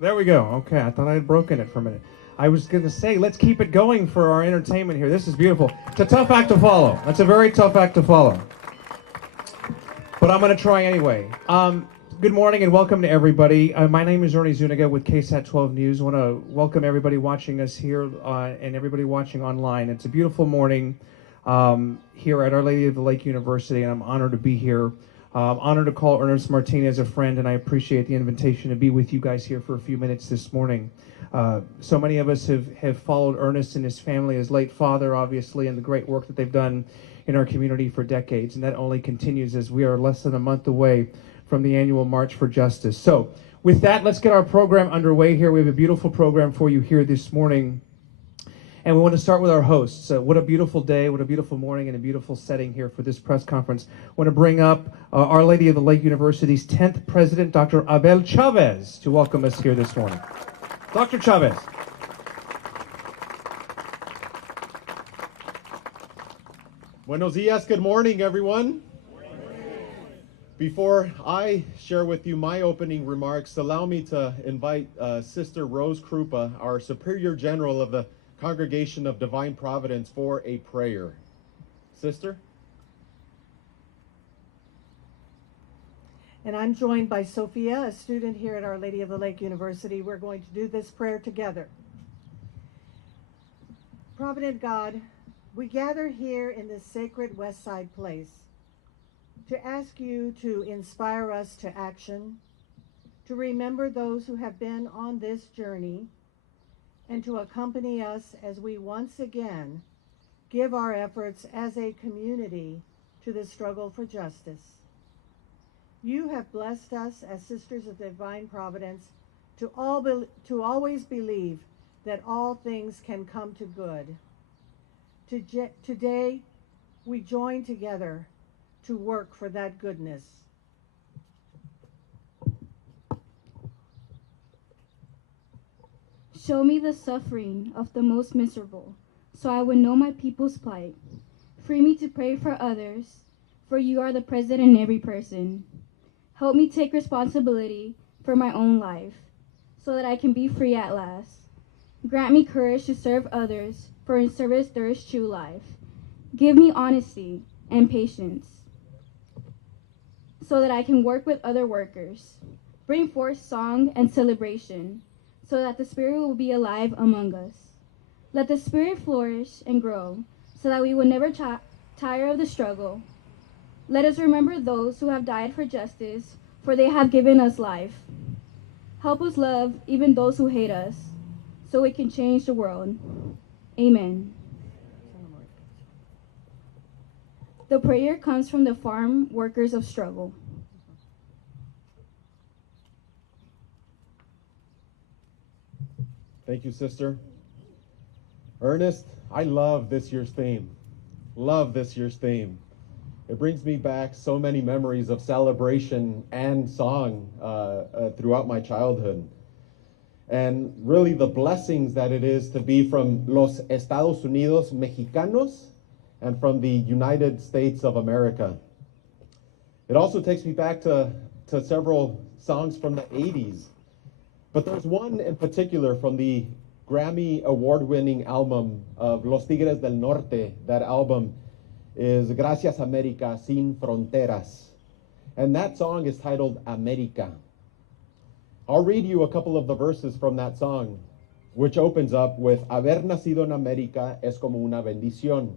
There we go. Okay, I thought I had broken it for a minute. I was going to say, let's keep it going for our entertainment here. This is beautiful. It's a tough act to follow. That's a very tough act to follow. But I'm going to try anyway. Good morning and welcome to everybody. My name is Ernie Zuniga with KSAT 12 News. I want to welcome everybody watching us here and everybody watching online. It's a beautiful morning here at Our Lady of the Lake University, and I'm honored to be here. Honored to call Ernest Martinez a friend, and I appreciate the invitation to be with you guys here for a few minutes this morning. So many of us have followed Ernest and his family, his late father, obviously, and the great work that they've done in our community for decades, and that only continues as we are less than a month away from the annual March for Justice. So with that, let's get our program underway here. We have a beautiful program for you here this morning. And we want to start with our hosts. What a beautiful day, what a beautiful morning, and a beautiful setting here for this press conference. I want to bring up Our Lady of the Lake University's 10th president, Dr. Abel Chavez, to welcome us here this morning. Dr. Chavez. Buenos dias, good morning, everyone. Before I share with you my opening remarks, allow me to invite Sister Rose Krupa, our Superior General of the Congregation of Divine Providence, for a prayer. Sister? And I'm joined by Sophia, a student here at Our Lady of the Lake University. We're going to do this prayer together. Provident God, we gather here in this sacred West Side place to ask you to inspire us to action, to remember those who have been on this journey, and to accompany us as we once again give our efforts as a community to the struggle for justice. You have blessed us as Sisters of Divine Providence to always believe that all things can come to good. Today, we join together to work for that goodness. Show me the suffering of the most miserable, so I would know my people's plight. Free me to pray for others, for you are the present in every person. Help me take responsibility for my own life, so that I can be free at last. Grant me courage to serve others, for in service there is true life. Give me honesty and patience, so that I can work with other workers. Bring forth song and celebration, so that the Spirit will be alive among us. Let the Spirit flourish and grow, so that we will never tire of the struggle. Let us remember those who have died for justice, for they have given us life. Help us love even those who hate us, so we can change the world. Amen. The prayer comes from the Farm Workers of Struggle. Thank you, Sister. Ernest, I love this year's theme. Love this year's theme. It brings me back so many memories of celebration and song throughout my childhood. And really the blessings that it is to be from los Estados Unidos Mexicanos and from the United States of America. It also takes me back to several songs from the 80s. But there's one in particular from the Grammy award-winning album of Los Tigres del Norte. That album is Gracias América Sin Fronteras. And that song is titled América. I'll read you a couple of the verses from that song, which opens up with Haber nacido en América es como una bendición.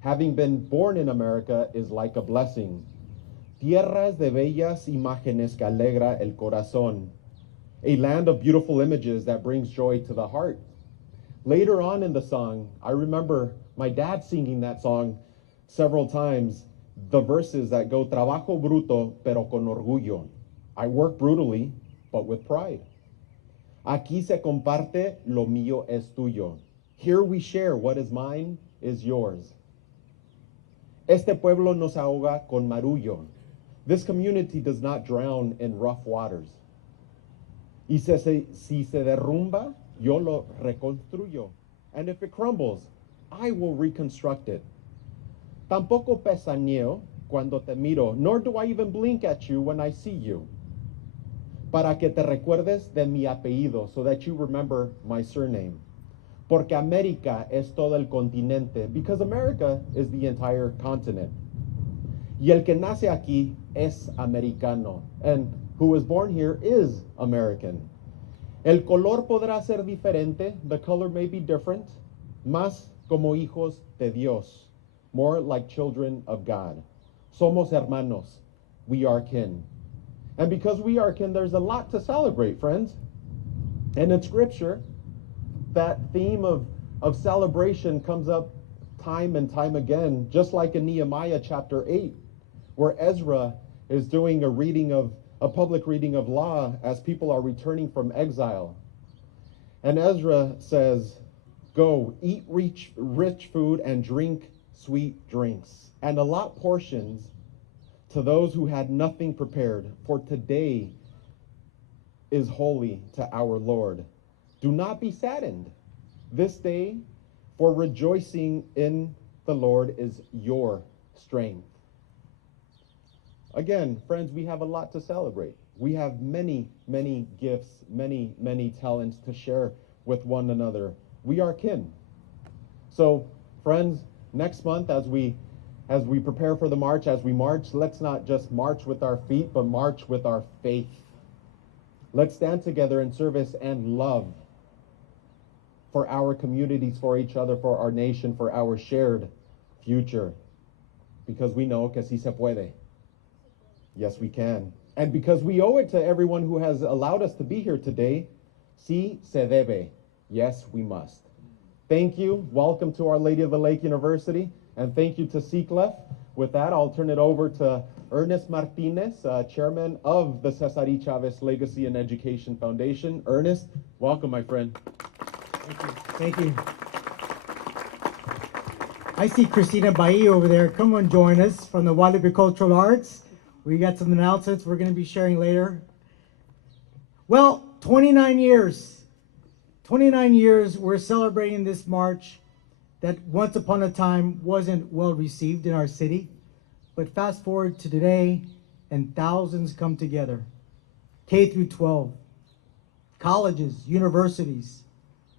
Having been born in America is like a blessing. Tierras de bellas imágenes que alegra el corazón. A land of beautiful images that brings joy to the heart. Later on in the song, I remember my dad singing that song several times, the verses that go, trabajo bruto, pero con orgullo. I work brutally, but with pride. Aquí se comparte, lo mío es tuyo. Here we share what is mine is yours. Este pueblo no se ahoga con marullo. This community does not drown in rough waters. Y si se derrumba, yo lo reconstruyo. And if it crumbles, I will reconstruct it. Tampoco pestañeo cuando te miro, nor do I even blink at you when I see you. para que te recuerdes de mi apellido, so that you remember my surname. Porque América es todo el continente, because America is the entire continent. Y el que nace aquí es americano, and who was born here is American. El color podrá ser diferente, the color may be different, más como hijos de Dios, more like children of God. Somos hermanos, we are kin. And because we are kin, there's a lot to celebrate, friends. And in Scripture, that theme of celebration comes up time and time again, just like in Nehemiah chapter 8, where Ezra is doing a public reading of law as people are returning from exile. And Ezra says, go, eat rich food and drink sweet drinks, and allot portions to those who had nothing prepared, for today is holy to our Lord. Do not be saddened this day, for rejoicing in the Lord is your strength. Again, friends, we have a lot to celebrate. We have many, many gifts, many, many talents to share with one another. We are kin. So, friends, next month as we prepare for the march, as we march, let's not just march with our feet, but march with our faith. Let's stand together in service and love for our communities, for each other, for our nation, for our shared future. Because we know que si se puede. Yes, we can. And because we owe it to everyone who has allowed us to be here today, si se debe. Yes, we must. Thank you. Welcome to Our Lady of the Lake University. And thank you to CCLEF. With that, I'll turn it over to Ernest Martinez, chairman of the César E. Chávez Legacy and Education Foundation. Ernest, welcome, my friend. Thank you. I see Christina Bailly over there. Come on, join us from the Guadalupe Cultural Arts. We got some announcements we're going to be sharing later. Well, 29 years. 29 years we're celebrating this march that once upon a time wasn't well received in our city. But fast forward to today, and thousands come together. K through 12, colleges, universities,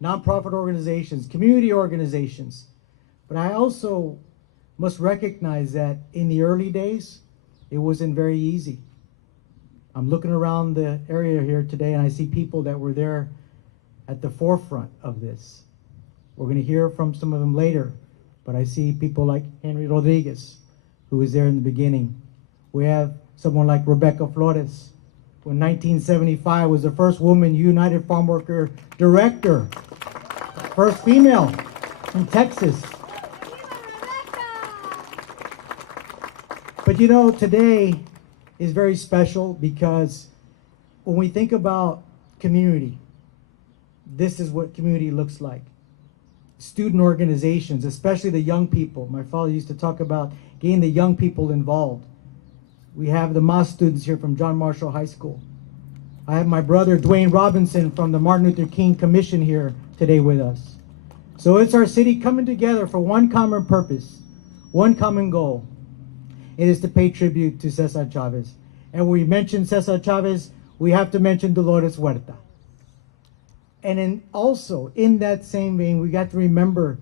nonprofit organizations, community organizations. But I also must recognize that in the early days, it wasn't very easy. I'm looking around the area here today, and I see people that were there at the forefront of this. We're going to hear from some of them later, but I see people like Henry Rodriguez, who was there in the beginning. We have someone like Rebecca Flores, who in 1975 was the first woman United Farm Worker director, first female in Texas. But you know, today is very special because when we think about community, this is what community looks like. Student organizations, especially the young people. My father used to talk about getting the young people involved. We have the MAS students here from John Marshall High School. I have my brother Dwayne Robinson from the Martin Luther King Commission here today with us. So it's our city coming together for one common purpose, one common goal. It is to pay tribute to César Chávez. And when we mention César Chávez, we have to mention Dolores Huerta. And also, in that same vein, we got to remember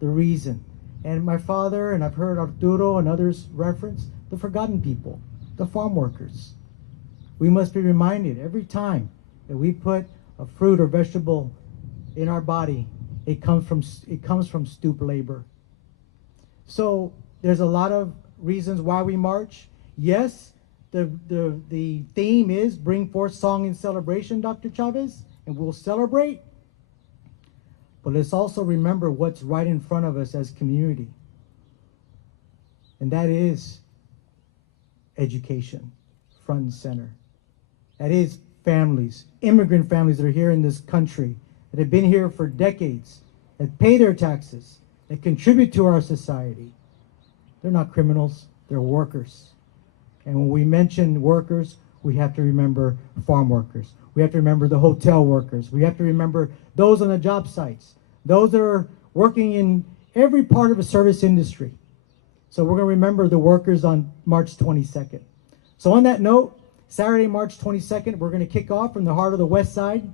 the reason. And my father, and I've heard Arturo and others reference, the forgotten people, the farm workers. We must be reminded every time that we put a fruit or vegetable in our body, it comes from stoop labor. So there's a lot of reasons why we march. Yes, the theme is bring forth song and celebration, Dr. Chavez, and we'll celebrate. But let's also remember what's right in front of us as community. And that is education, front and center. That is families, immigrant families that are here in this country, that have been here for decades, that pay their taxes, that contribute to our society. They're not criminals, they're workers. And when we mention workers, we have to remember farm workers. We have to remember the hotel workers. We have to remember those on the job sites, those that are working in every part of the service industry. So we're going to remember the workers on March 22nd. So on that note, Saturday, March 22nd, we're going to kick off from the heart of the West Side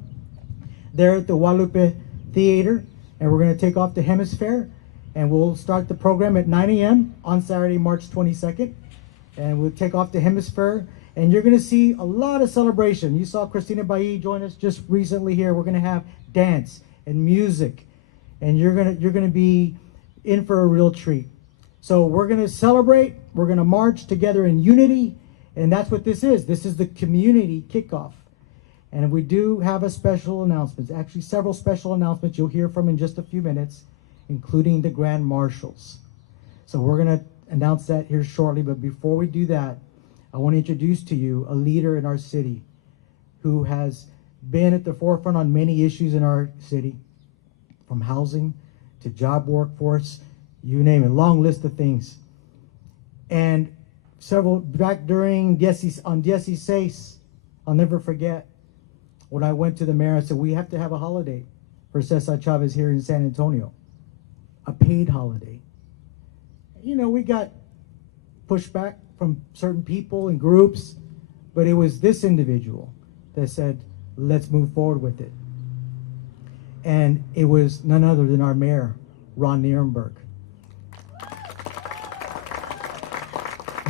there at the Guadalupe Theater, and we're going to take off to Hemisphere, and we'll start the program at 9 a.m. on Saturday, March 22nd, and we'll take off to Hemisphere, and you're going to see a lot of celebration. You saw Christina Bailly join us just recently here. We're going to have dance and music, and you're going to be in for a real treat. So we're going to celebrate, we're going to march together in unity, and that's what this is. This is the community kickoff. And we do have a special announcement, actually several special announcements you'll hear from in just a few minutes, including the Grand Marshals. So we're going to announce that here shortly, but before we do that, I want to introduce to you a leader in our city who has been at the forefront on many issues in our city, from housing to job workforce, you name it, long list of things. And several, back during on 16, I'll never forget, when I went to the mayor, I said, we have to have a holiday for César Chávez here in San Antonio, a paid holiday. You know, we got pushback from certain people and groups, but it was this individual that said, let's move forward with it. And it was none other than our mayor, Ron Nierenberg.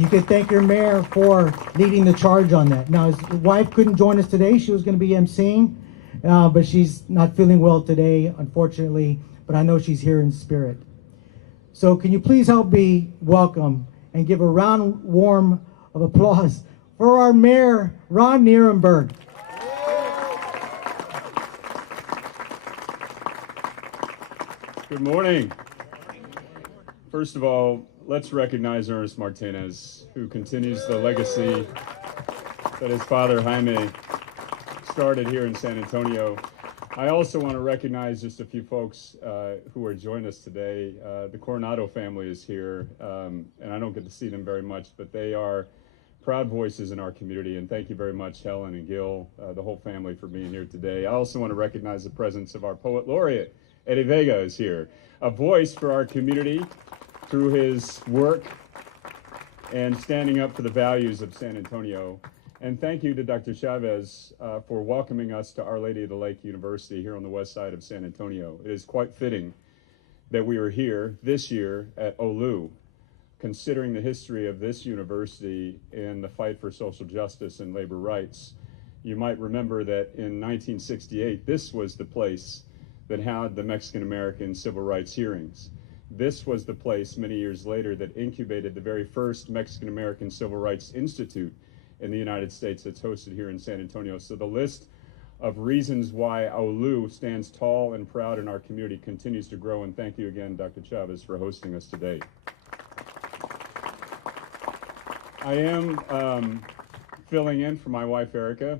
You could thank your mayor for leading the charge on that. Now, his wife couldn't join us today. She was going to be emceeing, but she's not feeling well today, unfortunately, but I know she's here in spirit. So can you please help me welcome and give a round warm of applause for our mayor, Ron Nierenberg. Good morning. First of all, let's recognize Ernest Martinez, who continues the legacy that his father Jaime started here in San Antonio. I also want to recognize just a few folks who are joining us today. The Coronado family is here, and I don't get to see them very much, but they are proud voices in our community, and thank you very much, Helen and Gil, the whole family, for being here today. I also want to recognize the presence of our poet laureate, Eddie Vega is here, a voice for our community through his work and standing up for the values of San Antonio. And thank you to Dr. Chavez for welcoming us to Our Lady of the Lake University here on the west side of San Antonio. It is quite fitting that we are here this year at OLU, considering the history of this university and the fight for social justice and labor rights. You might remember that in 1968, this was the place that had the Mexican-American civil rights hearings. This was the place many years later that incubated the very first Mexican-American Civil Rights Institute in the United States that's hosted here in San Antonio. So the list of reasons why OLU stands tall and proud in our community continues to grow, and thank you again, Dr. Chavez, for hosting us today. I am filling in for my wife, Erica,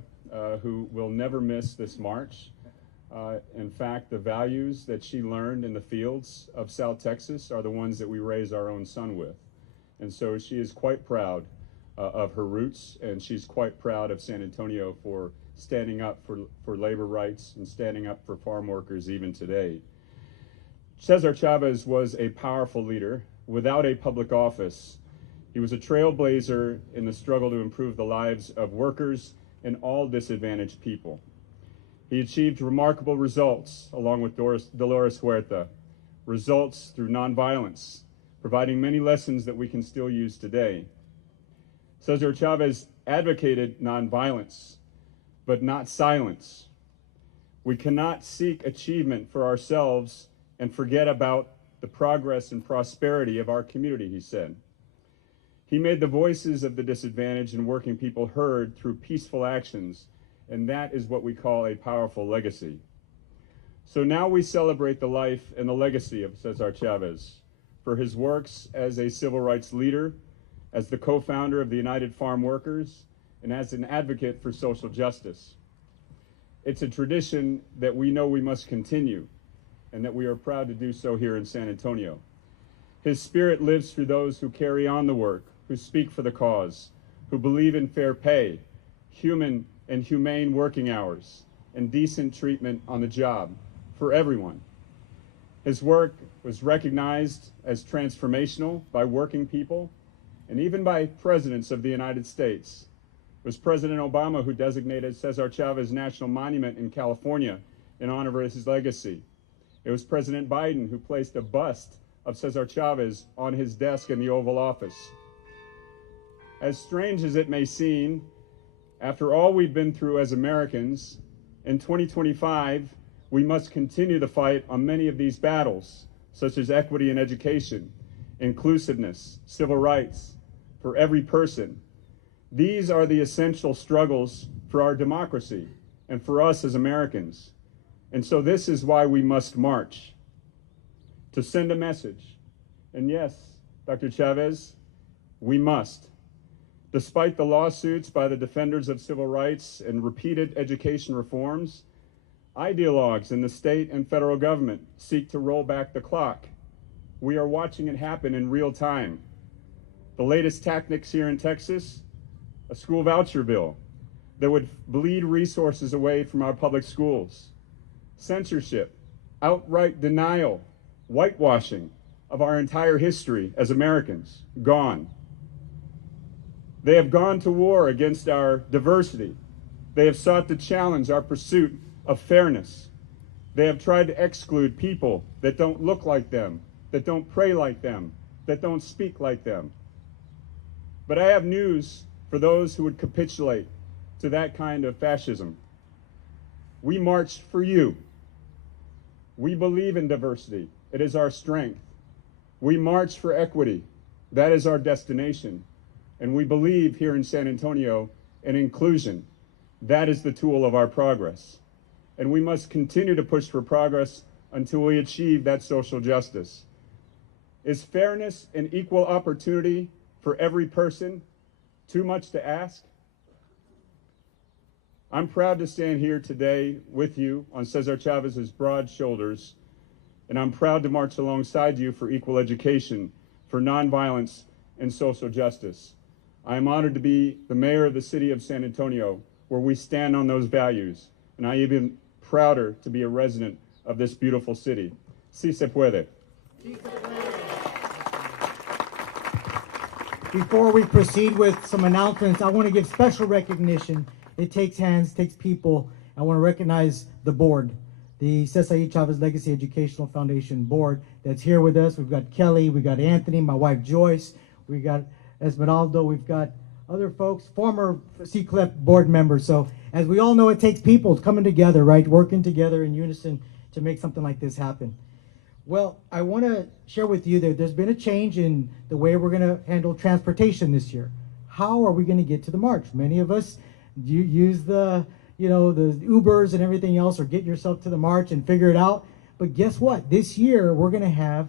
who will never miss this march. In fact, the values that she learned in the fields of South Texas are the ones that we raise our own son with. And so she is quite proud of her roots, and she's quite proud of San Antonio for standing up for labor rights and standing up for farm workers even today. César Chávez was a powerful leader without a public office. He was a trailblazer in the struggle to improve the lives of workers and all disadvantaged people. He achieved remarkable results along with Dolores Huerta, results through nonviolence, providing many lessons that we can still use today. César Chávez advocated nonviolence, but not silence. We cannot seek achievement for ourselves and forget about the progress and prosperity of our community, he said. He made the voices of the disadvantaged and working people heard through peaceful actions, and that is what we call a powerful legacy. So now we celebrate the life and the legacy of César Chávez for his works as a civil rights leader, as the co-founder of the United Farm Workers, and as an advocate for social justice. It's a tradition that we know we must continue, and that we are proud to do so here in San Antonio. His spirit lives through those who carry on the work, who speak for the cause, who believe in fair pay, human and humane working hours, and decent treatment on the job for everyone. His work was recognized as transformational by working people and even by presidents of the United States. It was President Obama who designated Cesar Chavez National Monument in California in honor of his legacy. It was President Biden who placed a bust of Cesar Chavez on his desk in the Oval Office. As strange as it may seem, after all we've been through as Americans, in 2025, we must continue the fight on many of these battles, such as equity in education, inclusiveness, civil rights, for every person. These are the essential struggles for our democracy and for us as Americans. And so this is why we must march, to send a message. And yes, Dr. Chavez, we must. Despite the lawsuits by the defenders of civil rights and repeated education reforms, ideologues in the state and federal government seek to roll back the clock. We are watching it happen in real time. The latest tactics here in Texas, a school voucher bill that would bleed resources away from our public schools, censorship, outright denial, whitewashing of our entire history as Americans, gone. They have gone to war against our diversity. They have sought to challenge our pursuit of fairness. They have tried to exclude people that don't look like them, that don't pray like them, that don't speak like them. But I have news for those who would capitulate to that kind of fascism. We marched for you. We believe in diversity. It is our strength. We march for equity. That is our destination. And we believe here in San Antonio in inclusion. That is the tool of our progress. And we must continue to push for progress until we achieve that social justice. Is fairness and equal opportunity for every person too much to ask? I'm proud to stand here today with you on Cesar Chavez's broad shoulders, and I'm proud to march alongside you for equal education, for nonviolence, and social justice. I am honored to be the mayor of the city of San Antonio, where we stand on those values, and I am even prouder to be a resident of this beautiful city. Si se puede. Before we proceed with some announcements, I want to give special recognition. It takes hands, takes people. I want to recognize the board, the César E. Chávez Legacy Educational Foundation board that's here with us. We've got Kelly, we've got Anthony, my wife Joyce, we got Esmeralda, we've got other folks, former CCLEP board members. So as we all know, it takes people coming together, right? Working together in unison to make something like this happen. Well, I want to share with you that there's been a change in the way we're going to handle transportation this year. How are we going to get to the march? Many of us use the Ubers and everything else, or get yourself to the march and figure it out. But guess what? This year, we're going to have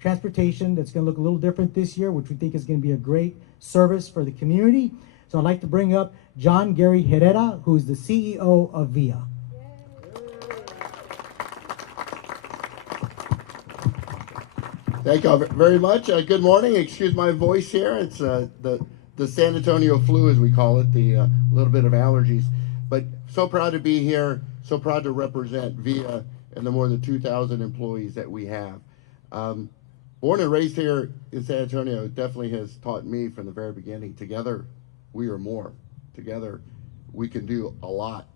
transportation that's going to look a little different this year, which we think is going to be a great service for the community. So I'd like to bring up John Gary Herrera, who's the CEO of VIA. Thank you very much. Good morning. Excuse my voice here. It's the San Antonio flu, as we call it, the little bit of allergies. But so proud to be here, so proud to represent VIA and the more than 2,000 employees that we have. Born and raised here in San Antonio, it definitely has taught me from the very beginning, together we are more. Together we can do a lot.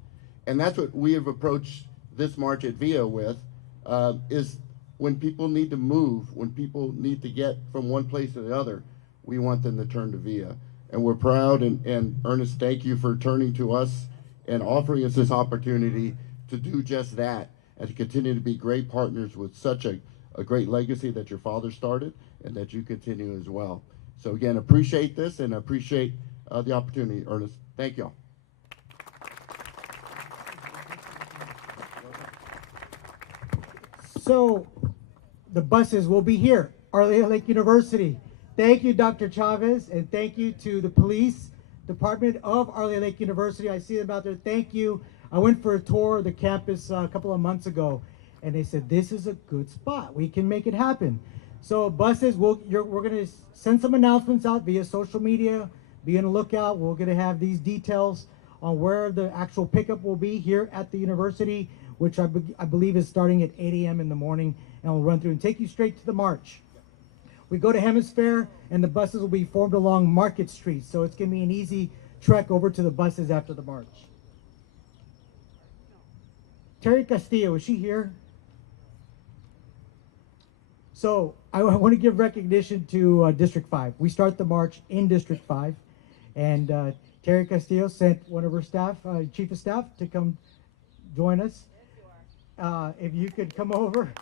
And that's what we have approached this march at VIA with, is when people need to move, when people need to get from one place to the other, we want them to turn to VIA. And we're proud, and Ernest, thank you for turning to us and offering us this opportunity to do just that, and to continue to be great partners with such a great legacy that your father started and that you continue as well. So again, appreciate this and appreciate the opportunity, Ernest. Thank y'all. So the buses will be here, Arleta Lake University. Thank you, Dr. Chavez, and thank you to the police department of Arleta Lake University. I see them out there. Thank you. I went for a tour of the campus a couple of months ago, and they said, this is a good spot. We can make it happen. So buses, we're going to send some announcements out via social media. Be on the lookout. We're going to have these details on where the actual pickup will be here at the university, which I believe is starting at 8 a.m. in the morning, and we'll run through and take you straight to the march. We go to Hemisphere, and the buses will be formed along Market Street, so it's going to be an easy trek over to the buses after the march. Terry Castillo, is she here? So I want to give recognition to District 5. We start the march in District 5, and Terry Castillo sent one of her staff, chief of staff, to come join us. If you could come over,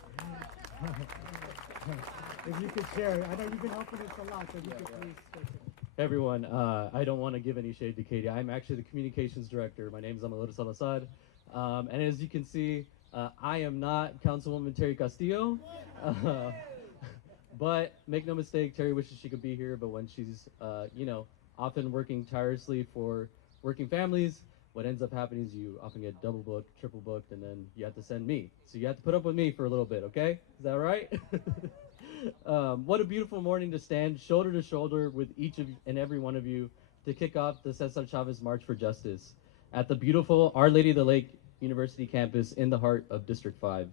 if you could share. I know you've been helping us a lot, so if you could please. Hey everyone, I don't want to give any shade to Katie. I'm actually the communications director. My name is Amador Salazar. And as you can see, I am not Councilwoman Terry Castillo. But make no mistake, Terry wishes she could be here, but when she's, often working tirelessly for working families, what ends up happening is you often get double booked, triple booked, and then you have to send me. So you have to put up with me for a little bit, okay? Is that right? What a beautiful morning to stand shoulder to shoulder with each of and every one of you to kick off the César Chávez March for Justice at the beautiful Our Lady of the Lake University campus in the heart of District 5.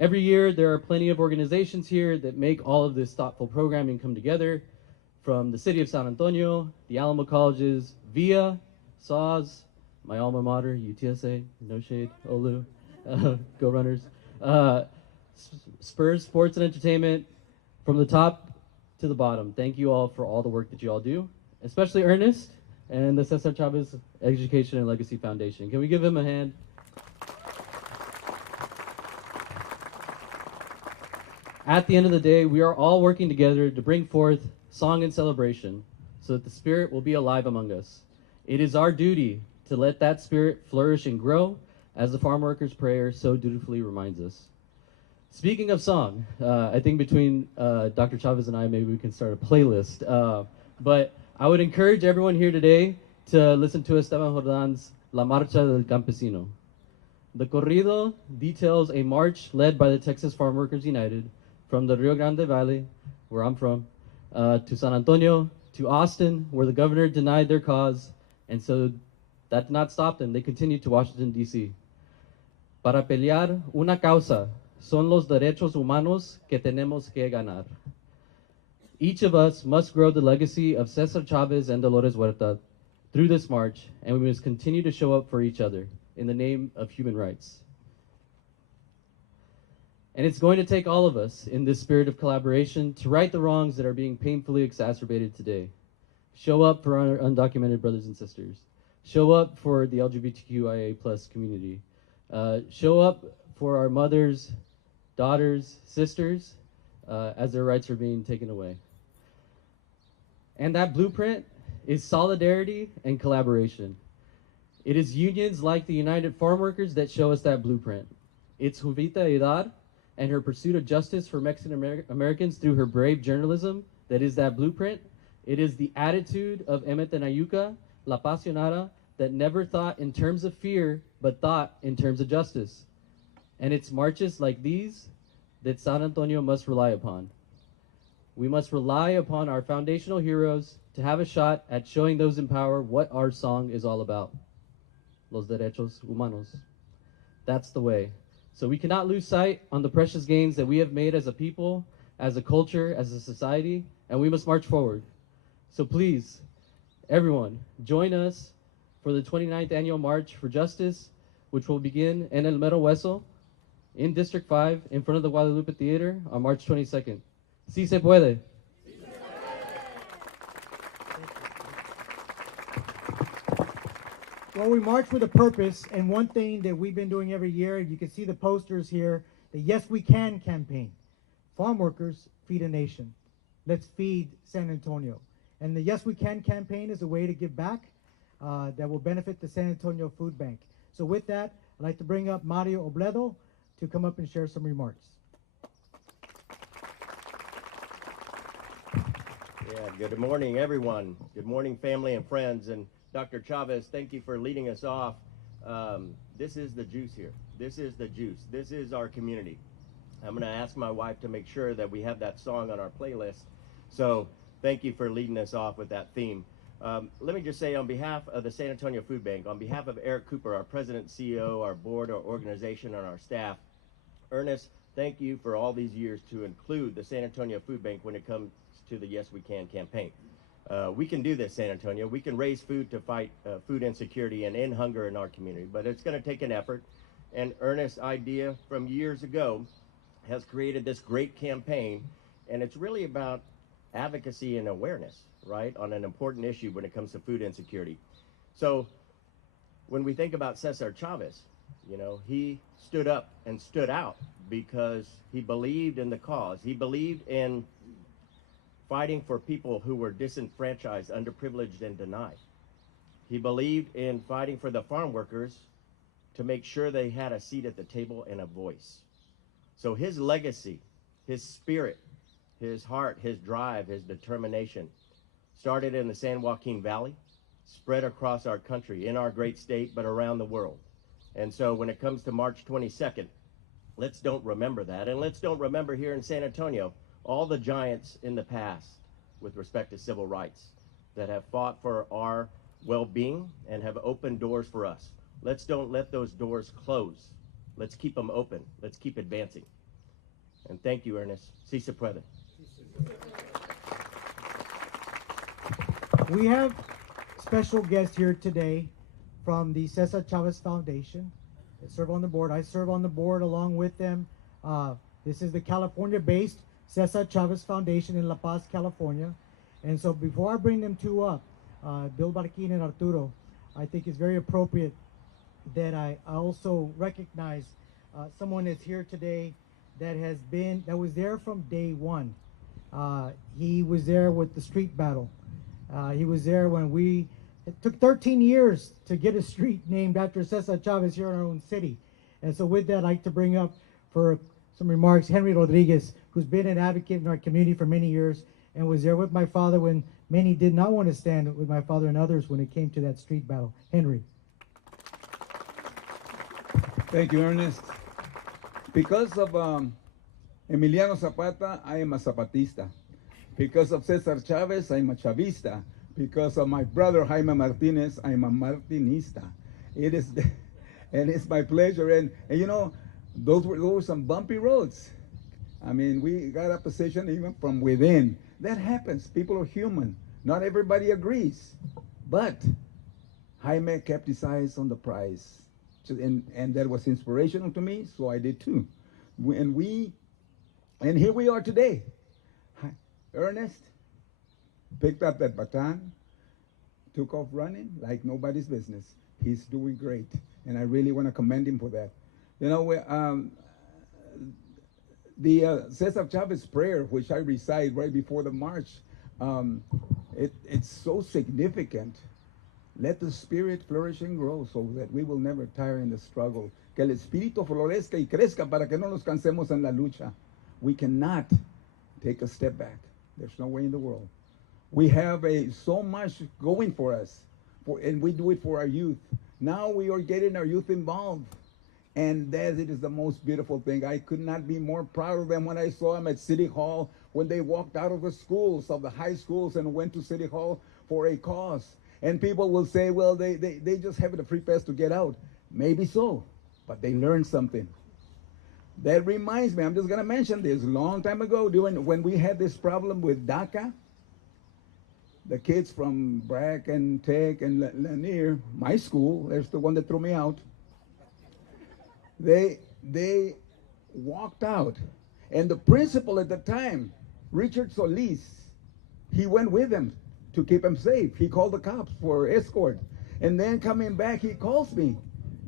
Every year, there are plenty of organizations here that make all of this thoughtful programming come together, from the city of San Antonio, the Alamo Colleges, VIA, SAWS, my alma mater, UTSA, no shade, Olu, go Runners, Spurs Sports and Entertainment, from the top to the bottom. Thank you all for all the work that you all do, especially Ernest and the César Chávez Education and Legacy Foundation. Can we give him a hand? At the end of the day, we are all working together to bring forth song and celebration so that the spirit will be alive among us. It is our duty to let that spirit flourish and grow, as the farm workers' prayer so dutifully reminds us. Speaking of song, I think between Dr. Chavez and I, maybe we can start a playlist. But I would encourage everyone here today to listen to Esteban Jordan's La Marcha del Campesino. The corrido details a march led by the Texas Farm Workers United from the Rio Grande Valley, where I'm from, to San Antonio, to Austin, where the governor denied their cause, and so that did not stop them. They continued to Washington, D.C. Para pelear una causa son los derechos humanos que tenemos que ganar. Each of us must grow the legacy of César Chávez and Dolores Huerta through this march, and we must continue to show up for each other in the name of human rights. And it's going to take all of us in this spirit of collaboration to right the wrongs that are being painfully exacerbated today. Show up for our undocumented brothers and sisters. Show up for the LGBTQIA+ community. Show up for our mothers, daughters, sisters, as their rights are being taken away. And that blueprint is solidarity and collaboration. It is unions like the United Farm Workers that show us that blueprint. It's Jovita Aidar and her pursuit of justice for Mexican Americans through her brave journalism that is that blueprint. It is the attitude of Emmet Nayuka, La Pasionara, that never thought in terms of fear, but thought in terms of justice. And it's marches like these that San Antonio must rely upon. We must rely upon our foundational heroes to have a shot at showing those in power what our song is all about. Los derechos humanos. That's the way. So we cannot lose sight on the precious gains that we have made as a people, as a culture, as a society, and we must march forward. So please, everyone, join us for the 29th Annual March for Justice, which will begin in El Mero Hueso, in District 5, in front of the Guadalupe Theater on March 22nd. Si se puede. Well, we march with a purpose, and one thing that we've been doing every year, you can see the posters here, the Yes We Can campaign. Farm workers feed a nation. Let's feed San Antonio. And the Yes We Can campaign is a way to give back that will benefit the San Antonio Food Bank. So with that, I'd like to bring up Mario Obledo to come up and share some remarks. Yeah, good morning, everyone. Good morning, family and friends. And Dr. Chavez, thank you for leading us off. This is the juice here. This is the juice. This is our community. I'm going to ask my wife to make sure that we have that song on our playlist. So thank you for leading us off with that theme. Let me just say, on behalf of the San Antonio Food Bank, on behalf of Eric Cooper, our president, CEO, our board, our organization, and our staff, Ernest, thank you for all these years to include the San Antonio Food Bank when it comes to the Yes We Can campaign. We can do this, San Antonio. We can raise food to fight food insecurity and end hunger in our community, but it's going to take an effort. And Ernest's idea from years ago has created this great campaign, and it's really about advocacy and awareness, right, on an important issue when it comes to food insecurity. So when we think about César Chávez, you know, he stood up and stood out because he believed in the cause. He believed in fighting for people who were disenfranchised, underprivileged, and denied. He believed in fighting for the farm workers to make sure they had a seat at the table and a voice. So his legacy, his spirit, his heart, his drive, his determination started in the San Joaquin Valley, spread across our country, in our great state, but around the world. And so when it comes to March 22nd, let's don't remember that. And let's don't remember here in San Antonio all the giants in the past with respect to civil rights that have fought for our well-being and have opened doors for us. Let's don't let those doors close. Let's keep them open. Let's keep advancing. And thank you, Ernest. Si se puede. We have special guests here today from the César Chávez Foundation. They serve on the board. I serve on the board along with them. This is the California-based César Chávez Foundation in La Paz, California. And so before I bring them two up, Bill Barquin and Arturo, I think it's very appropriate that I also recognize someone that's here today that was there from day one. He was there with the street battle. He was there when it took 13 years to get a street named after César Chávez here in our own city. And so with that, I'd like to bring up for some remarks Henry Rodriguez, who's been an advocate in our community for many years and was there with my father when many did not want to stand with my father and others when it came to that street battle. Henry. Thank you, Ernest. Because of Emiliano Zapata, I am a Zapatista. Because of César Chávez, I'm a Chavista. Because of my brother Jaime Martinez, I'm a Martinista. And it's my pleasure. And you know, those were some bumpy roads. I mean, we got opposition even from within. That happens. People are human. Not everybody agrees. But Jaime kept his eyes on the prize. And that was inspirational to me, so I did too. And here we are today. Ernest picked up that baton, took off running like nobody's business. He's doing great, and I really want to commend him for that. You know, the César Chávez prayer, which I recite right before the march, it's so significant. Let the spirit flourish and grow so that we will never tire in the struggle. Que el espíritu florezca y crezca para que no nos cansemos en la lucha. We cannot take a step back. There's no way in the world. We have so much going for us, and we do it for our youth. Now we are getting our youth involved, and that it is the most beautiful thing. I could not be more proud of them when I saw them at City Hall, when they walked out of the schools, of the high schools, and went to City Hall for a cause. And people will say, well, they just have a free pass to get out. Maybe so, but they learned something. That reminds me, I'm just going to mention this. A long time ago, when we had this problem with DACA, the kids from Brack and Tech and Lanier, my school, there's the one that threw me out, they walked out. And the principal at the time, Richard Solis, he went with them to keep him safe. He called the cops for escort. And then coming back, he calls me.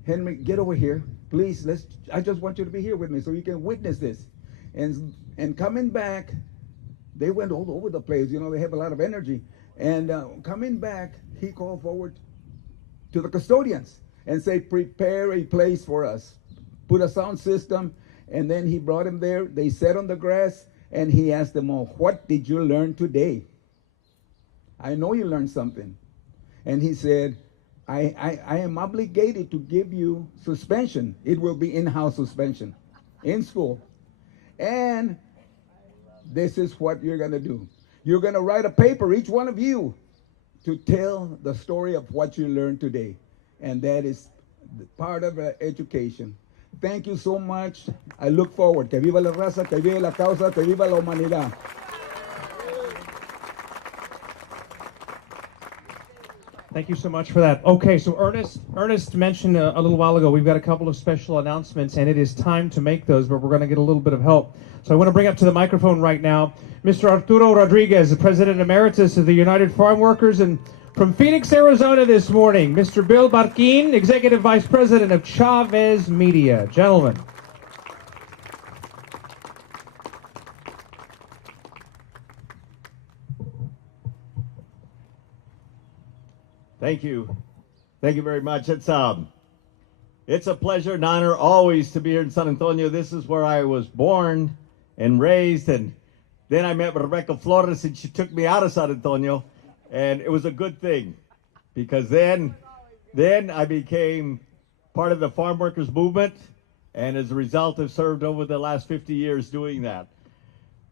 Henry, get over here. Please, I just want you to be here with me so you can witness this. And coming back, they went all over the place. You know, they have a lot of energy. And coming back, he called forward to the custodians and said, prepare a place for us. Put a sound system. And then he brought him there. They sat on the grass, and he asked them all, what did you learn today? I know you learned something. And he said, I am obligated to give you suspension. It will be in-house suspension in school. And this is what you're going to do. You're going to write a paper, each one of you, to tell the story of what you learned today. And that is part of education. Thank you so much. I look forward. Que viva la raza, que viva la causa, que viva la humanidad. Thank you so much for that. Okay, so Ernest mentioned a little while ago, we've got a couple of special announcements, and it is time to make those, but we're going to get a little bit of help. So I want to bring up to the microphone right now Mr. Arturo Rodriguez, the President Emeritus of the United Farm Workers, and from Phoenix, Arizona this morning, Mr. Bill Barquin, Executive Vice President of Chavez Media. Gentlemen. Thank you. Thank you very much. It's a pleasure and honor always to be here in San Antonio. This is where I was born and raised, and then I met Rebecca Flores, and she took me out of San Antonio, and it was a good thing, because then I became part of the farm workers movement, and as a result have served over the last 50 years doing that.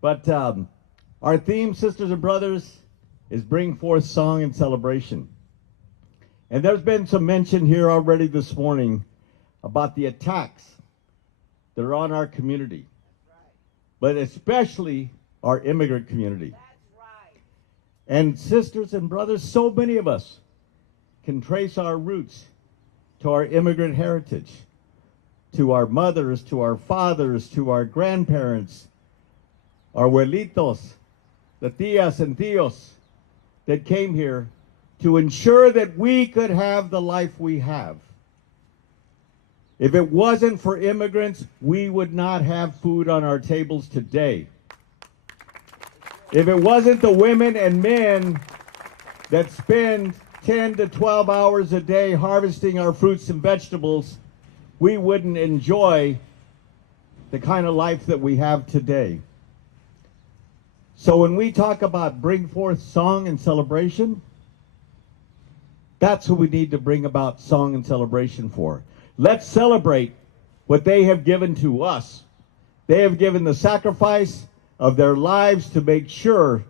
But our theme, sisters and brothers, is bring forth song and celebration. And there's been some mention here already this morning about the attacks that are on our community, but especially our immigrant community. And sisters and brothers, so many of us can trace our roots to our immigrant heritage, to our mothers, to our fathers, to our grandparents, our abuelitos, the tías and tíos that came here to ensure that we could have the life we have. If it wasn't for immigrants, we would not have food on our tables today. If it wasn't the women and men that spend 10 to 12 hours a day harvesting our fruits and vegetables, we wouldn't enjoy the kind of life that we have today. So when we talk about bring forth song and celebration, that's who we need to bring about song and celebration for. Let's celebrate what they have given to us. They have given the sacrifice of their lives to make sure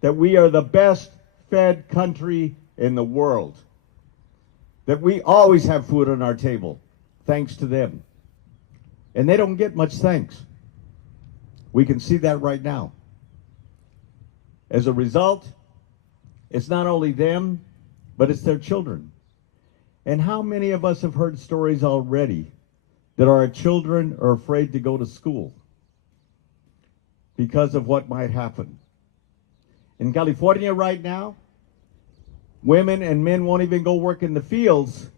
that we are the best fed country in the world. That we always have food on our table, thanks to them. And they don't get much thanks. We can see that right now. As a result, it's not only them, but it's their children. And how many of us have heard stories already that our children are afraid to go to school because of what might happen? In California right now, women and men won't even go work in the fields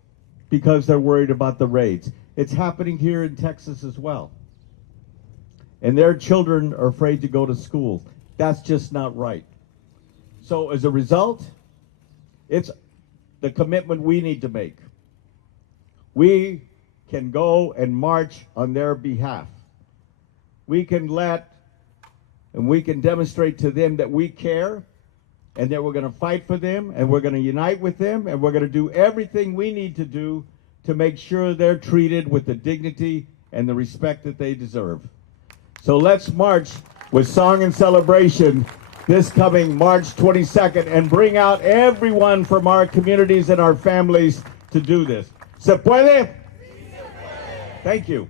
because they're worried about the raids. It's happening here in Texas as well. And their children are afraid to go to school. That's just not right. So as a result, it's the commitment we need to make. We can go and march on their behalf. We can we can demonstrate to them that we care, and that we're going to fight for them, and we're going to unite with them, and we're going to do everything we need to do to make sure they're treated with the dignity and the respect that they deserve. So let's march with song and celebration this coming March 22nd and bring out everyone from our communities and our families to do this. ¿Se puede? Sí, se puede. Thank you.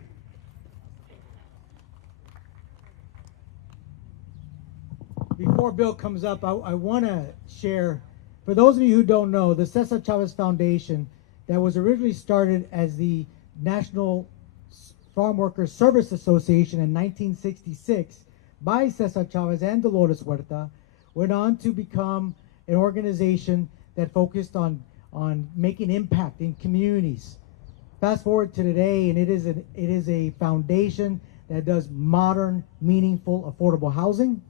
Before Bill comes up, I want to share, for those of you who don't know, the César Chávez Foundation that was originally started as the National Farm Workers Service Association in 1966 by César Chávez and Dolores Huerta, went on to become an organization that focused on making impact in communities. Fast forward to today, and it is a foundation that does modern, meaningful, affordable housing.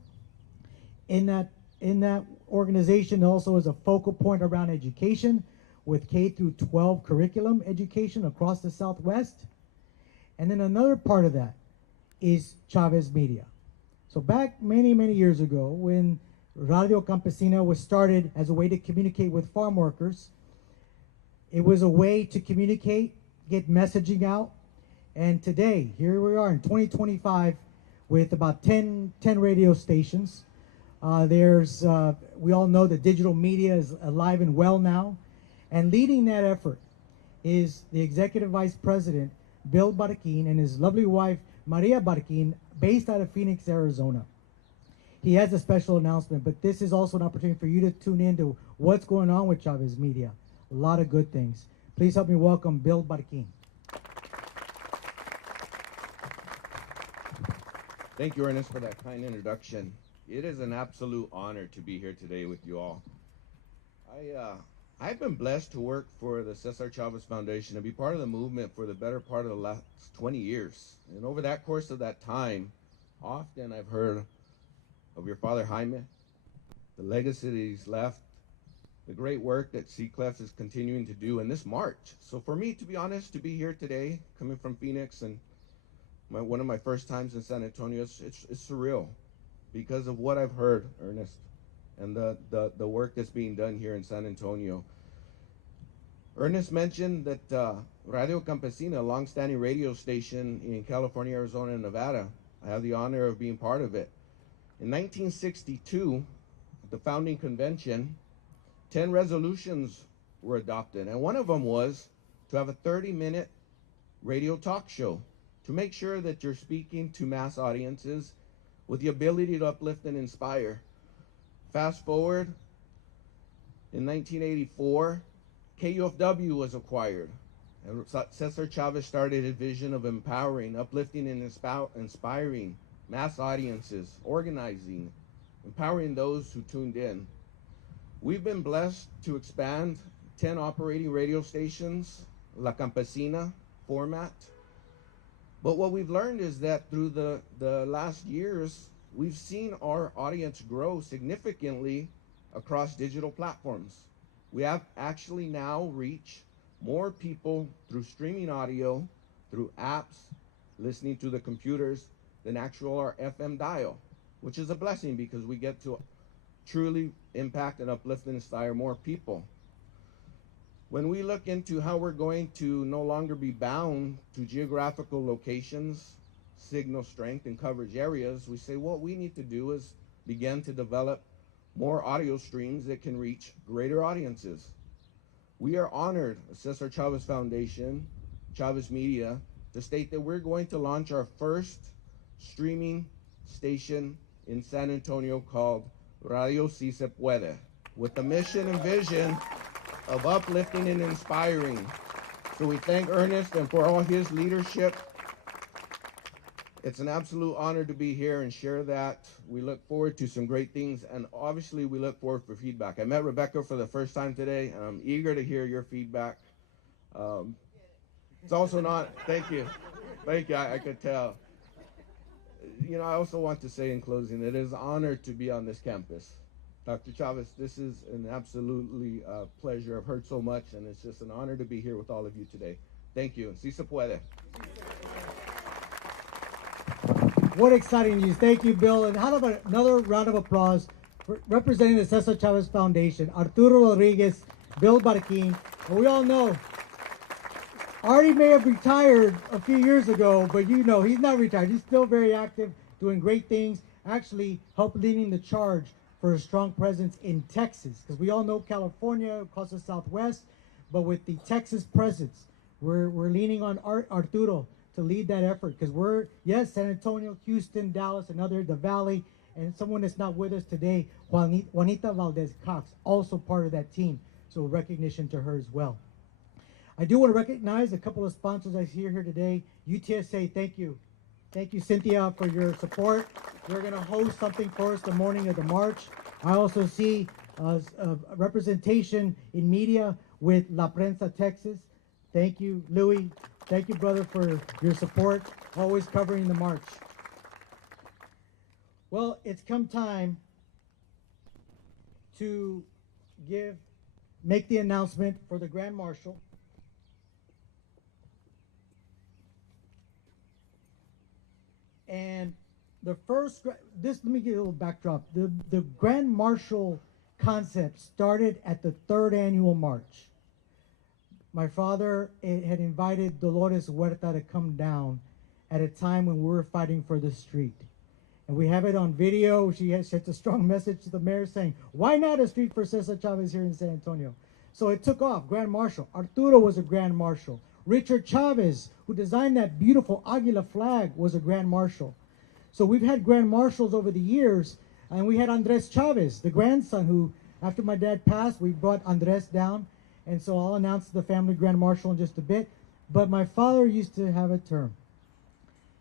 In that organization also is a focal point around education with K through 12 curriculum education across the Southwest. And then another part of that is Chavez Media. So back many, many years ago, when Radio Campesina was started as a way to communicate with farm workers, it was a way to communicate, get messaging out. And today, here we are in 2025 with about 10 radio stations. We all know that digital media is alive and well now. And leading that effort is the Executive Vice President, Bill Barquin, and his lovely wife, Maria Barquin, based out of Phoenix, Arizona. He has a special announcement, but this is also an opportunity for you to tune in to what's going on with Chavez Media. a lot of good things. Please help me welcome Bill Barquin. Thank you, Ernest, for that kind introduction. It is an absolute honor to be here today with you all. I've been blessed to work for the César Chávez Foundation and be part of the movement for the better part of the last 20 years. And over that course of that time, often I've heard of your father Jaime, the legacy that he's left, the great work that CCLEF is continuing to do in this march. So for me, to be honest, to be here today, coming from Phoenix and one of my first times in San Antonio, it's surreal because of what I've heard, Ernest, and the work that's being done here in San Antonio. Ernest mentioned that Radio Campesina, a long-standing radio station in California, Arizona, and Nevada, I have the honor of being part of it. In 1962, at the founding convention, 10 resolutions were adopted, and one of them was to have a 30-minute radio talk show to make sure that you're speaking to mass audiences with the ability to uplift and inspire. Fast forward, in 1984, KUFW was acquired, and César Chávez started a vision of empowering, uplifting, and inspiring mass audiences, organizing, empowering those who tuned in. We've been blessed to expand 10 operating radio stations, La Campesina format. But what we've learned is that through the last years, we've seen our audience grow significantly across digital platforms. We have actually now reached more people through streaming audio, through apps, listening to the computers, than actual our FM dial, which is a blessing because we get to truly impact and uplift and inspire more people. When we look into how we're going to no longer be bound to geographical locations, signal strength, and coverage areas, we say what we need to do is begin to develop more audio streams that can reach greater audiences. We are honored, César Chávez Foundation, Chávez Media, to state that we're going to launch our first streaming station in San Antonio called Radio Si Se Puede, with the mission and vision of uplifting and inspiring. So we thank Ernest and for all his leadership. It's an absolute honor to be here and share that. We look forward to some great things, and obviously we look forward for feedback. I met Rebecca for the first time today, and I'm eager to hear your feedback. It's also not, thank you, I could tell. You know, I also want to say in closing, it is an honor to be on this campus. Dr. Chavez, this is an absolutely pleasure. I've heard so much, and it's just an honor to be here with all of you today. Thank you. Si se puede. What exciting news. Thank you, Bill. And how about another round of applause for representing the César Chávez Foundation, Arturo Rodriguez, Bill Barquin. And we all know Artie may have retired a few years ago, but you know he's not retired. He's still very active, doing great things, actually helped leading the charge for a strong presence in Texas. Because we all know California across the Southwest, but with the Texas presence, we're leaning on Arturo to lead that effort. Because we're, yes, San Antonio, Houston, Dallas, and other, the Valley, and someone that's not with us today, Juanita Valdez-Cox, also part of that team. So recognition to her as well. I do want to recognize a couple of sponsors I see here today. UTSA, thank you. Thank you, Cynthia, for your support. You're going to host something for us the morning of the march. I also see representation in media with La Prensa Texas. Thank you, Louis. Thank you, brother, for your support, always covering the march. Well, it's come time to make the announcement for the Grand Marshal. And the first, let me give you a little backdrop. The Grand Marshal concept started at the 3rd annual march. My father had invited Dolores Huerta to come down at a time when we were fighting for the street. And we have it on video. She sent a strong message to the mayor saying, why not a street for César Chávez here in San Antonio? So it took off, Grand Marshal. Arturo was a Grand Marshal. Richard Chavez, who designed that beautiful Águila flag, was a Grand Marshal. So we've had Grand Marshals over the years, and we had Andres Chavez, the grandson, who, after my dad passed, we brought Andres down. And so I'll announce the family grand marshal in just a bit. But my father used to have a term.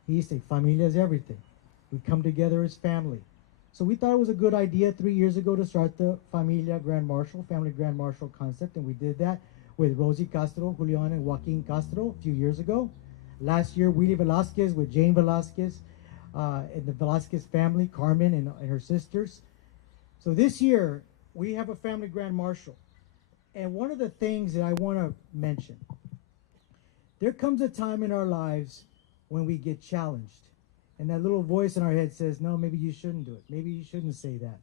He used to say, familia is everything. We come together as family. So we thought it was a good idea 3 years ago to start the Familia Grand Marshal, Family Grand Marshal concept, and we did that with Rosie Castro, Julian, and Joaquin Castro a few years ago. Last year, Willie Velasquez with Jane Velasquez and the Velasquez family, Carmen and her sisters. So this year, we have a Family Grand Marshal. And one of the things that I want to mention, there comes a time in our lives when we get challenged. And that little voice in our head says, no, maybe you shouldn't do it. Maybe you shouldn't say that.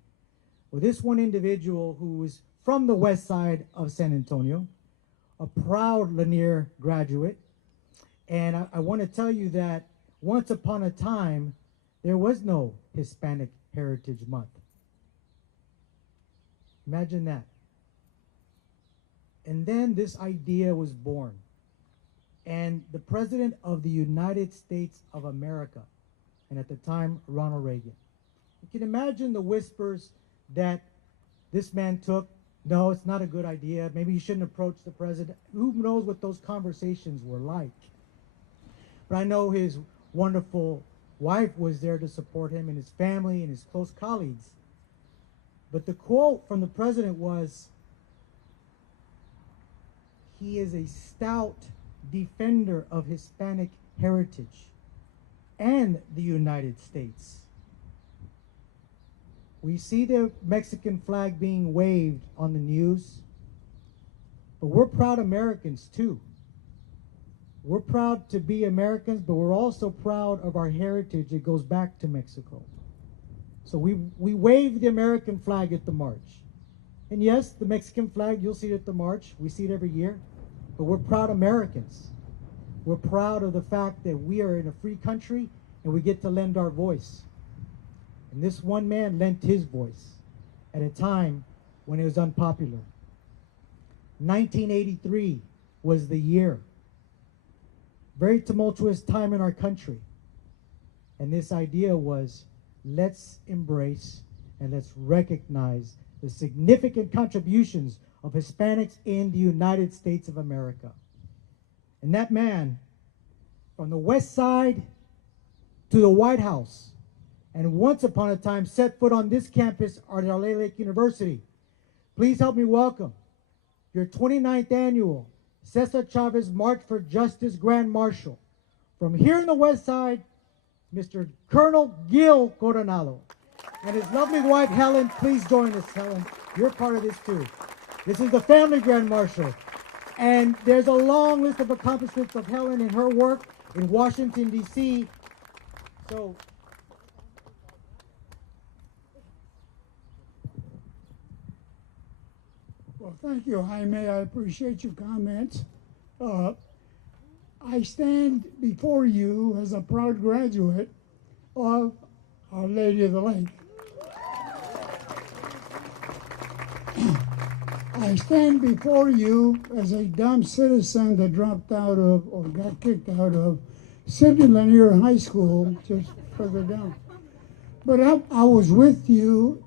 Well, this one individual who was from the west side of San Antonio, a proud Lanier graduate, and I want to tell you that once upon a time, there was no Hispanic Heritage Month. Imagine that. And then this idea was born. And the President of the United States of America, and at the time, Ronald Reagan. You can imagine the whispers that this man took. No, it's not a good idea. Maybe you shouldn't approach the president. Who knows what those conversations were like? But I know his wonderful wife was there to support him and his family and his close colleagues. But the quote from the president was, he is a stout defender of Hispanic heritage and the United States. We see the Mexican flag being waved on the news, but we're proud Americans too. We're proud to be Americans, but we're also proud of our heritage. It goes back to Mexico. So we wave the American flag at the march. And yes, the Mexican flag, you'll see it at the march. We see it every year. But we're proud Americans. We're proud of the fact that we are in a free country and we get to lend our voice. And this one man lent his voice at a time when it was unpopular. 1983 was the year. Very tumultuous time in our country. And this idea was, let's embrace and let's recognize the significant contributions of Hispanics in the United States of America. And that man, from the West Side to the White House, and once upon a time set foot on this campus at LA Lake University, please help me welcome your 29th annual Cesar Chavez March for Justice Grand Marshal. From here in the West Side, Mr. Colonel Gil Coronado. And his lovely wife, Helen. Please join us, Helen. You're part of this too. This is the Family Grand Marshal. And there's a long list of accomplishments of Helen and her work in Washington, D.C. So, well, thank you, Jaime. I appreciate your comments. I stand before you as a proud graduate of Our Lady of the Lake. I stand before you as a dumb citizen that dropped out of, or got kicked out of, Sidney Lanier High School, just further down. But I was with you.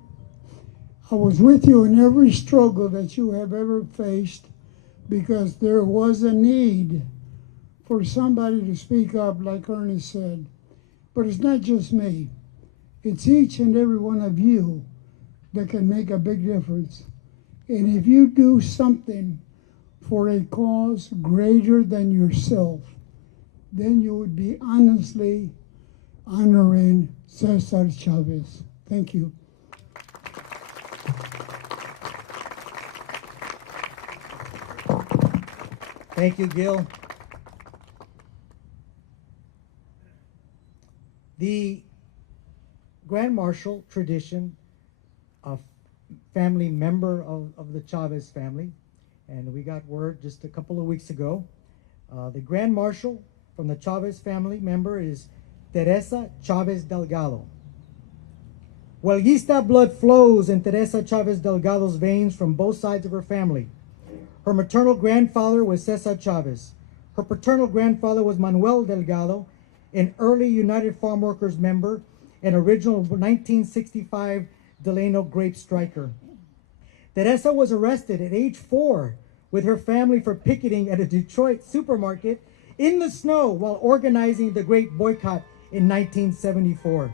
I was with you in every struggle that you have ever faced, because there was a need for somebody to speak up, like Ernest said. But it's not just me. It's each and every one of you that can make a big difference. And if you do something for a cause greater than yourself, then you would be honestly honoring Cesar Chavez. Thank you. thank you, Gil. The Grand Marshal tradition, a family member of the Chavez family, and we got word just a couple of weeks ago. The Grand Marshal from the Chavez family member is Teresa Chavez Delgado. Huelguista blood flows in Teresa Chavez Delgado's veins from both sides of her family. Her maternal grandfather was Cesar Chavez. Her paternal grandfather was Manuel Delgado, an early United Farm Workers member and original 1965 Delano grape striker. Teresa was arrested at age 4 with her family for picketing at a Detroit supermarket in the snow while organizing the Great Boycott in 1974.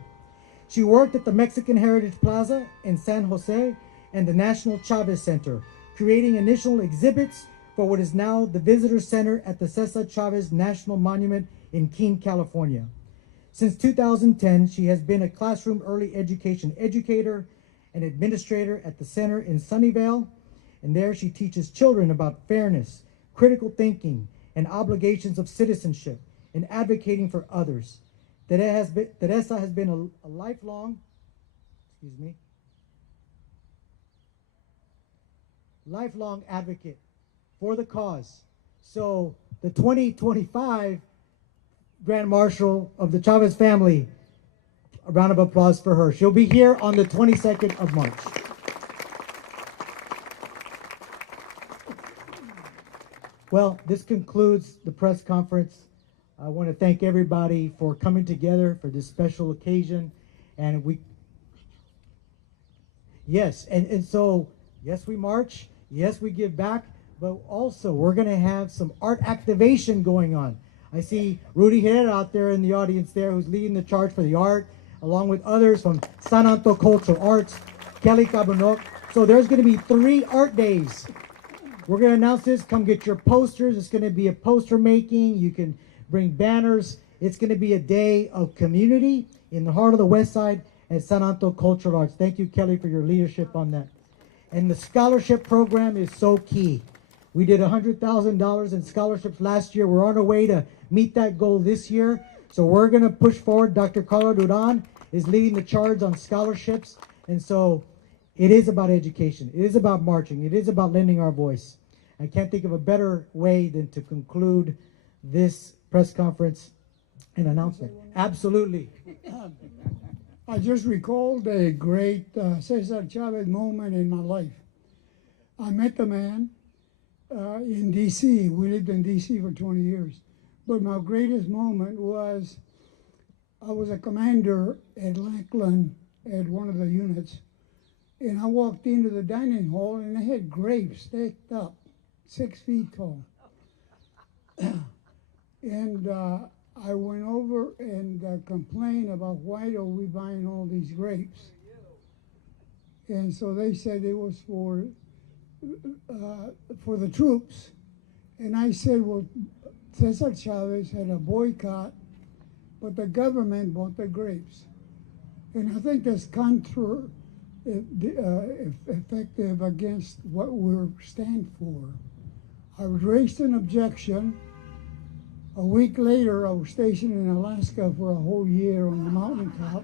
She worked at the Mexican Heritage Plaza in San Jose and the National Chavez Center, creating initial exhibits for what is now the Visitor Center at the César Chavez National Monument in Keene, California. Since 2010, she has been a classroom early education educator and administrator at the center in Sunnyvale, and there she teaches children about fairness, critical thinking, and obligations of citizenship and advocating for others. Teresa has been a lifelong, lifelong advocate for the cause. So the 2025 Grand Marshal of the Chavez family, a round of applause for her. She'll be here on the 22nd of March. Well, this concludes the press conference. I want to thank everybody for coming together for this special occasion. And so, yes, we march. Yes, we give back. But also, we're going to have some art activation going on. I see Rudy Herrera out there in the audience there who's leading the charge for the art, along with others from San Antonio Cultural Arts, Kelly Cabonok. So there's going to be 3 art days. We're going to announce this. Come get your posters. It's going to be a poster making. You can bring banners. It's going to be a day of community in the heart of the West Side at San Antonio Cultural Arts. Thank you, Kelly, for your leadership on that. And the scholarship program is so key. We did $100,000 in scholarships last year. We're on our way to meet that goal this year. So we're going to push forward. Dr. Carla Duran is leading the charge on scholarships. And so it is about education. It is about marching. It is about lending our voice. I can't think of a better way than to conclude this press conference and announcement. Absolutely. I just recalled a great Cesar Chavez moment in my life. I met the man in D.C. We lived in D.C. for 20 years. But my greatest moment was I was a commander at Lackland at one of the units. And I walked into the dining hall and they had grapes stacked up, 6 feet tall. And I went over and complained about why are we buying all these grapes. And so they said it was for the troops. And I said, well, Cesar Chavez had a boycott, but the government bought the grapes. And I think that's effective against what we stand for. I raised an objection. A week later, I was stationed in Alaska for a whole year on the mountaintop.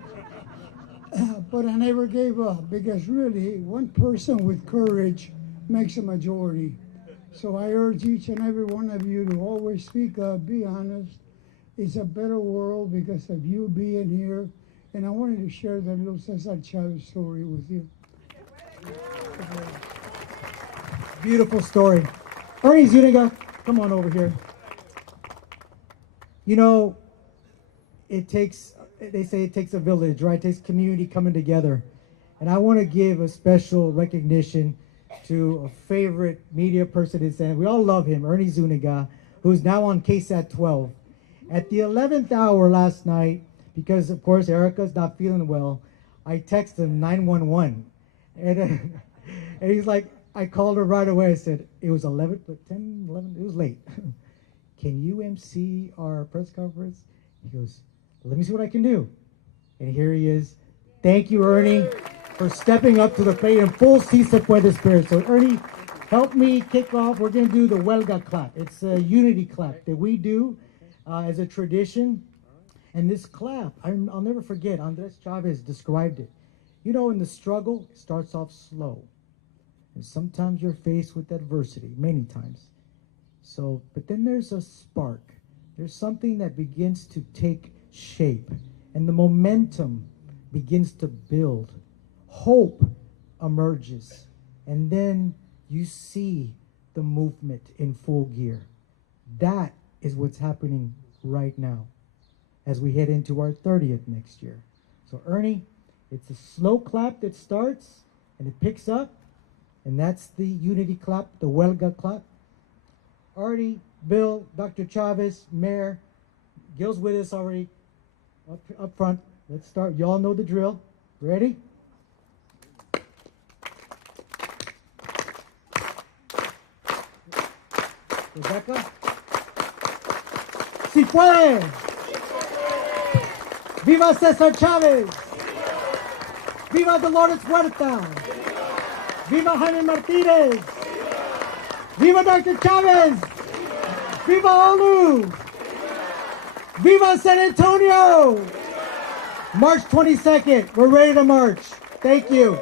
But I never gave up because really, one person with courage makes a majority. So I urge each and every one of you to always speak up, be honest. It's a better world because of you being here. And I wanted to share that little Cesar Chavez story with you. Beautiful story. Ernie Zuniga, come on over here. You know, they say it takes a village, right? It takes community coming together. And I want to give a special recognition to a favorite media person in San. We all love him, Ernie Zuniga, who's now on KSAT 12. At the 11th hour last night, because of course Erica's not feeling well, I texted him 911. And he's like, I called her right away. I said, it was 11, it was late. Can you MC our press conference? He goes, let me see what I can do. And here he is. Thank you, Ernie, for stepping up to the plate in full Si Se Puede spirit. So Ernie, help me kick off. We're going to do the Huelga clap. It's a unity clap that we do as a tradition. And this clap, I'll never forget, Andres Chavez described it. You know, in the struggle, it starts off slow. And sometimes you're faced with adversity, many times. So, but then there's a spark. There's something that begins to take shape. And the momentum begins to build. Hope emerges. And then you see the movement in full gear. That is what's happening right now as we head into our 30th next year. So Ernie, it's a slow clap that starts and it picks up. And that's the unity clap, the Huelga clap. Artie, Bill, Dr. Chavez, Mayor. Gil's with us already up front. Let's start. Y'all know the drill. Ready? Rebecca? Si puede! Viva César Chávez! Viva Dolores Huerta! Viva Jaime Martinez! Viva Dr. Chavez! Viva ONU! Viva San Antonio! March 22nd. We're ready to march. Thank you.